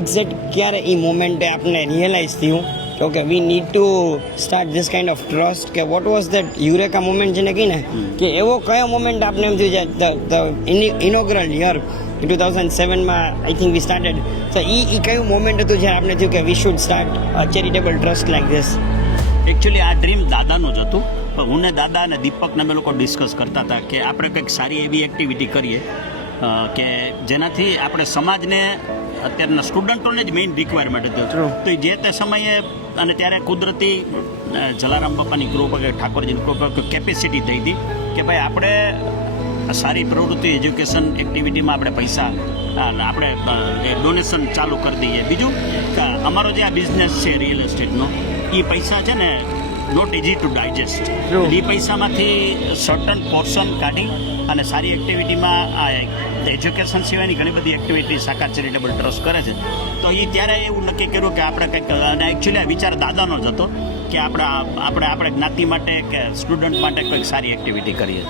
Exact ક્યારે એ મોમેન્ટે આપને realise થયું કે okay we need to start this kind of trust કે what was that eureka moment જેને કહીને કે એવો કયો મોમેન્ટ આપને એમ થયું છે ધ ઇનોગ્રલ યર 2007માં આઈ થિંક વી સ્ટાર્ટેડ તો એ કયું મોમેન્ટ હતું જ્યારે આપણે થયું કે we should start charitable trust like this? Actually આ ડ્રીમ દાદાનું જ હતું, પણ હું ને દાદા અને દીપકને અમે લોકો ડિસ્કસ કરતા હતા કે આપણે કંઈક સારી એવી એક્ટિવિટી કરીએ કે જેનાથી આપણે સમાજને અત્યારના સ્ટુડન્ટોને જ મેઇન રિક્વાયરમેન્ટ હતું. તો જે તે સમયે અને ત્યારે કુદરતી જલારામ બાપાની કૃપા કે ઠાકોરજીની કૃપા કેપેસિટી થઈ હતી કે ભાઈ આપણે સારી પ્રવૃત્તિ એજ્યુકેશન એક્ટિવિટીમાં આપણે પૈસા આપણે ડોનેશન ચાલુ કરી દઈએ. બીજું કે અમારો જે આ બિઝનેસ છે રિયલ એસ્ટેટનો, એ પૈસા છે ને નોટ ઇઝી ટુ ડાયજેસ્ટ. એ પૈસામાંથી સર્ટન પોર્શન કાઢી અને સારી એક્ટિવિટીમાં આ એજ્યુકેશન સિવાયની ઘણી બધી એક્ટિવિટી સાકાર ચેરિટેબલ ટ્રસ્ટ કરે છે. તો એ ત્યારે એવું નક્કી કર્યું કે આપણે કંઈક, અને એકચ્યુઅલી આ વિચાર દાદાનો જ હતો કે આપણે જ્ઞાતિ માટે કે સ્ટુડન્ટ માટે કંઈક સારી એક્ટિવિટી કરીએ.